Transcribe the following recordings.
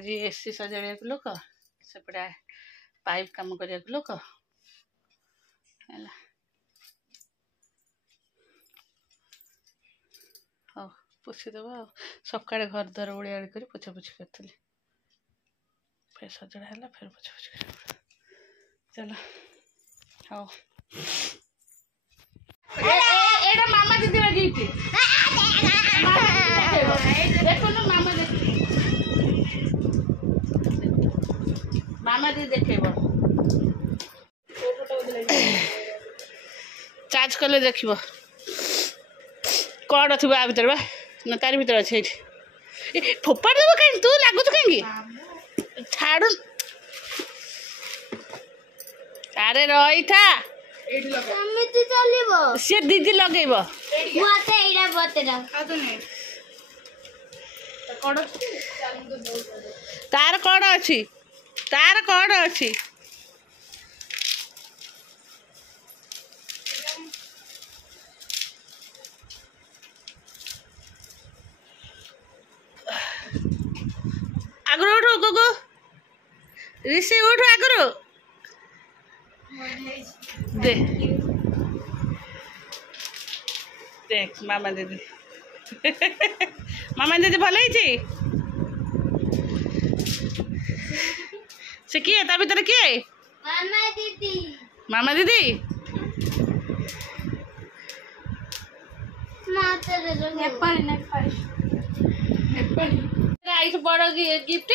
आज एसी सजाड़ा लोक सेपटे पाइप कम करने लोक है हाँ पोछीदेव सका घर द्वार ओलिया कर पोछा पोछी करी फिर सजड़ा है फिर पोछा पोछी कर चलो हाँ एटा मामा दीदी गिफ्ट देखो ना मामा देख मामा दीदी देखेब चार्ज कले देखिब कौन थी आ भर बा ना तार भर अच्छे फोपाड़ देव कहीं तू लगुच कहीं छाड़ अरे रही था सी दीदी लगेब तार कौन अच्छी तार कौन अच्छी आगरो उठो गोगो ऋषि उठो आगरो दे देख मामा दीदी मामा दीदी भल से किए ता भीतर किए मामा दीदी आई बड़ गिफ्ट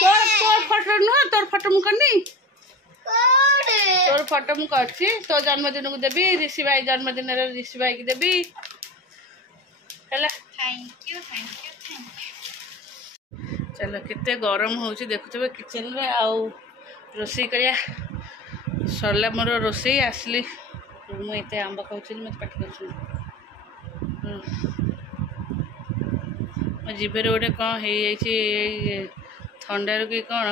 तोर फोटो नुह तोर फोटो मु करनी तोर फोटो मु करछि तो जन्मदिन को देबी ऋषि भाई जन्मदिन रे ऋषि भाई की देबी हैला थैंक यू चलो केते गरम होउछि देखुथबे किचन रे आउ रोसई करिया सरला मोर रोसई आसली मु एते आंबा खाउछि मत पाठ करछु जीभे गोटे कौन हो थंडार कि कौन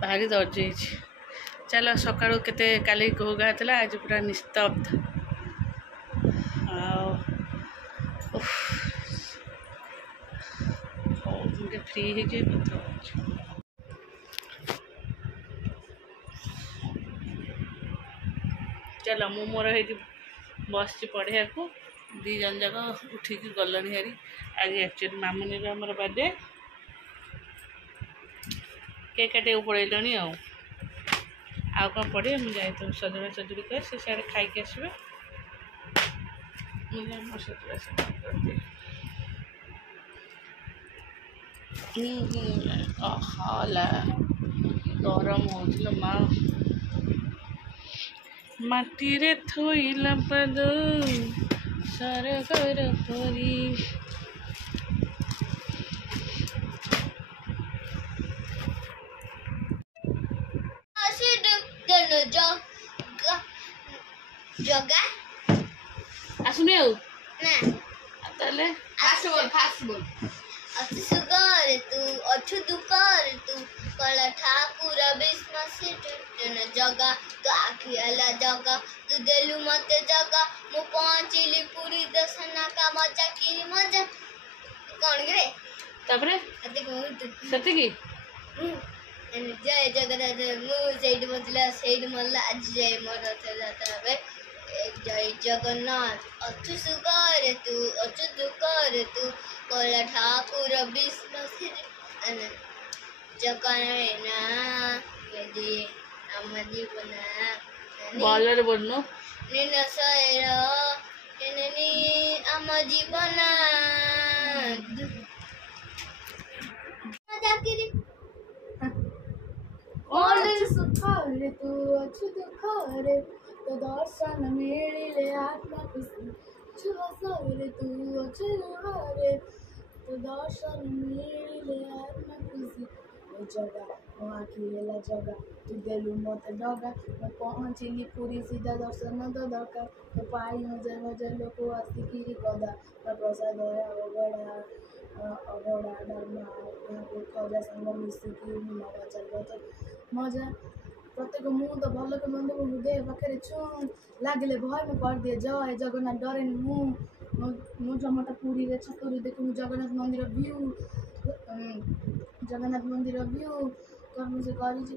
भारी दर्ज हो चलो सका केते काली कोगा था आज पूरा निस्तब्ध फ्री हो चलो मु मोर बस पढ़िया को दी जन जाक उठिकी गलनी हारी आज एक्चुअली मामुनी आमर बर्थडे केक काटे पड़ेल आउ कौन पड़े मुझे जाए तो सजड़ा सजुड़ी कर से सारे खाई आसबे सजड़ा सजुड़ी गरम हो माँ माटी रे थोइला पद सरगर परी जगा आसुने हो ना तले फास्ट बोल अति सुगर तू अछु दुकर तू कला ठाकुर विष्णु से जगा तो आखि अला जगा तू देलु मते जगा मु पहुंचली पूरी दर्शना का मजा की मजा कौन करे तबरे अति बहुत सती की जय जगन्नाथ मु सेठ मतलब सेठ मल्ला आज जय मोर जाता है जय जगन्नाथ अछु सुगर तू अछु दुकर तू कला ठाकुर विष्णु से जगन्ना यदि हम जीवना बालर बोलनो निन सैर केननी हम जीवना जाकिरी और सुखारे तू अछु दुखारे तो दर्शन मिले आत्मा खुशी छुहारे तू अछु हारे तो दर्शन मिले आत्मा खुशी जगा आखिला जगा तू देलु मत डगा पहुँचली पूरी सीधा दर्शन तो दरकार तो पाई हजार हजार लोक आसिकी गदा प्रसाद अगड़ा अगड़ा डरमा खजा संग मिसिकी मजा चल मजा प्रत्येक मुँह तो भल के मंद हृदय पाखे छू लगे भय मुझे कर दिए जय जगन्नाथ डरे मुँह ମୁଁ ଜମାଟା ପୁରୀରେ ଛକରୁ ଦେଖି ମୁଁ ଜଗନ୍ନାଥ ମନ୍ଦିର ଭ୍ୟୁ କର୍ମ ସେ କରିଛି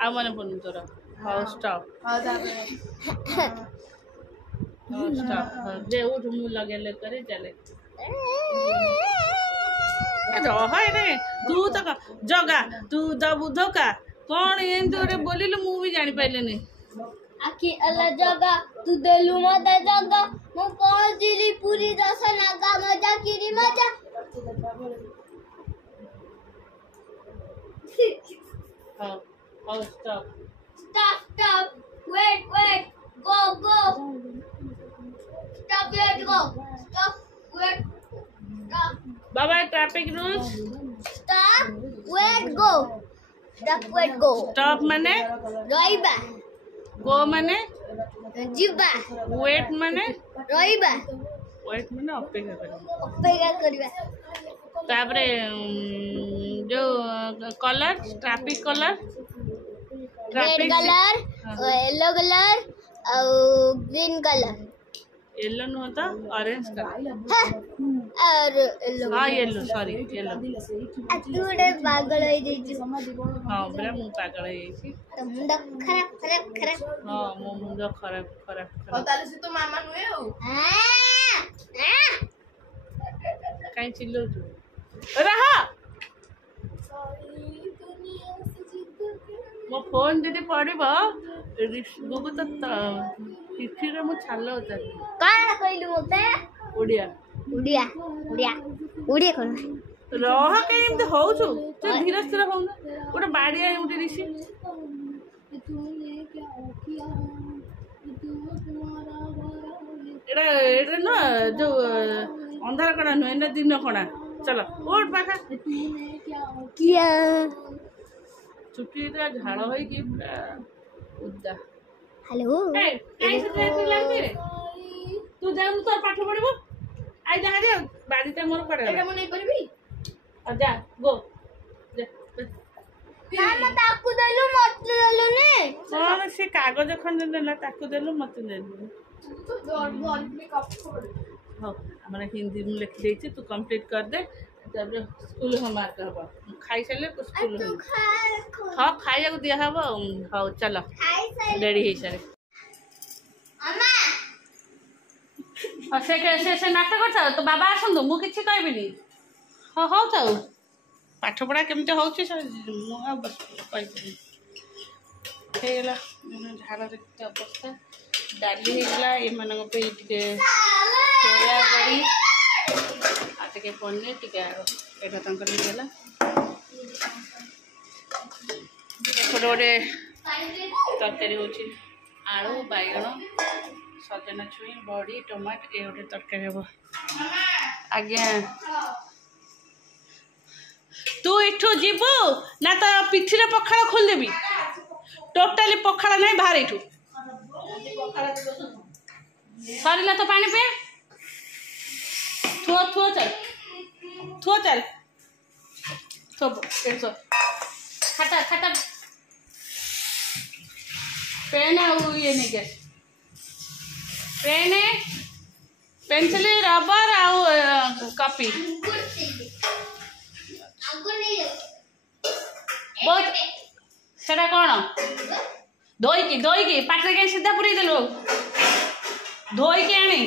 ଆଉ ମନେ ପଡୁନି ତୋର ହଉ ଷ୍ଟପ୍ ଯେ ଉଠୁ ମୁଁ ଲଗେଇଲେ କରି ଚାଲେ ରହ ରେ ତୁ ତ ଜଗା ତୁ ଦବୁ ଧୋକା କଣ ଏମିତି ଗୋଟେ ବୋଲିଲୁ ମୁଁ ବି ଜାଣିପାରିଲିନି ଆଖି ଅଲା ଜଗା ତୁ ଦେଲୁ ମତେ ଜଗା ମୁଁ ପହଞ୍ଚିଲି ପୁରୀ ଦଶ ନାଗା ମଜା କିରି ମଜା ହଉ ହଉ stop stop wait go stop wait go stop wait stop बाबा traffic rules stop wait go stop wait go stop माने ରହିବା गो माने ଯିବା वेट माने ରହିବା वेट माने अपेक्षा करबा ଅପେକ୍ଷା କରିବା तापरे जो colour traffic colour red colour yellow colour और ग्रीन कलर येलो नो तो ऑरेंज कलर और येलो हाँ येलो सॉरी येलो अतुडे पागल होई जैछि हाँ बरा मु पागल है छी तो मुंड खराब हाँ मो मुंड खराब ଆଉ ତାହେଲେ ସେ ତ ମାମା ନୁହେଁ ଆଉ कहीं चिल्लो तू रहा मो फोन जदि पड़ब ऋषभु तो तिथिर मु छाल उतार काण कहलु मते ओडिया उड़िया उड़िया उड़िया कोन रह कहीं एमती होउछु तू धीरे स्थिर होउ गोटे बाड़िया एमती ऋषि एटा एटा ना जो अंधार कणा नुहे ना दिन कणा चलो ओट पाखा किया चुटी तो झाड़ होई कि पूरा उद्दा हेलो ए काई से ट्रेन लागबे रे तू जाऊ तो पाठ पढिबो आई जा रे बाड़ी ते मोर पड़े ଏଇଟା ମୁଁ ନେଇ କରିବି आ जा गो जा मामा ताकू देलु मत देलु ने कौन से कागज खंड देला ताकू देलु मत देलु ତୁ ଜଲ୍ଦି ବି କଫି हाँ हमारे हिंदी में लिख देती तू कंप्लीट कर दे तब स्कूल होमवर्क हम खाई सारे तो स्कूल तू खा हाँ खाइया को दिया हम हाँ चलो खाई सारी रेडी है सारे अम्मा और से नाटक करता तो बाबा आसतु मु किसी कहबिनी हाँ हौ थाउ पाठ पढ़ा केमती होची बस कहला झाड़ देखते अवस्था डाली होगा ये सोया बड़ी आटे पनीर टे एटा गला गोटे तरकारी हूँ आलू बैगण सजना छुई बड़ी टमाट ये गोटे तरकारी हम आज्ञा तू इठू जीवु ना तो पिठिरे पखाड़ खोलदेवी टोटाली पखाड़ नहीं बाहर इठू सरिला तो पानी पे थुआ थुआ चल थो खाता खाता पेन ये नहीं गया पेन पेंसिल रबर आउ कॉपी बहुत सेटा कौन धोईकी पाटे कहीं सीधा पुरी देलु धोईकी आनी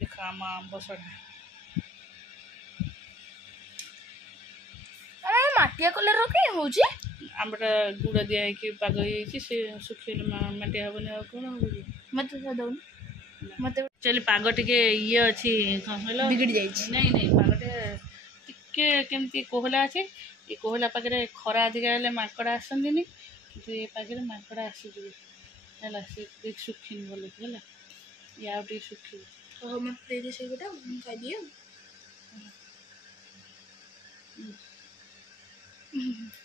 देखा आंब सड़ा ମାଟିଆ କଲର କାଇଁ ହଉଛି आंबटा गुड़ दिया पाग से सुखिले माटिया हेनी आ कौन हम ମତେ ତ ଦଉନି ମତେ चली पाग टिके ये अच्छी कौन कहल ବିଗିଡି ଯାଇଛି नहीं नहीं पागटे टिके केमती कोहला अच्छे ये कोहला पाखे खरा अधिका हेल्ले माकड़ा आसती कि ये पाखे माकड़ा आसुचे है सुखी भल है या सुखी ହଉ ମତେ ଦେଇଦେ ସେଇ ଗୋଟା ମୁଁ ଖାଇଦିଏ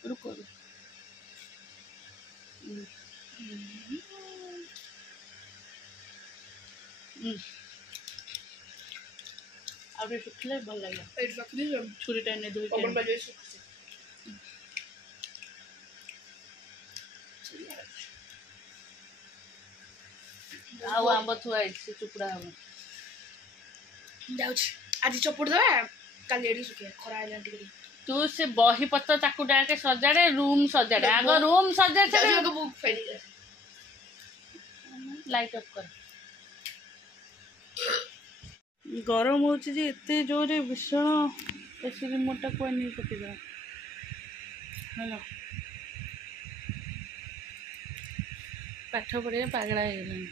रुको आउटे सुखिले भल लगे ଏଇଠି ରଖିଦେବି छुरी टाइम ପବନ धोई ବାଜିବ आउ आंब थुआ से चुपड़ा हम जाउछ आज चपुड़ दबा काली एडी सुखे खरा आइला टिके तू से बही पत्र ताकू डाके सजाड़े रूम सजाड़े आगो रूम सजाड़े जाउछ को बुक फेरी लाइट ऑफ कर गरम होची जे एते जोरे भीषण एसी रिमोट टा कोई नहीं पके दे हेलो पाठ पढ़े पागला हो गलानी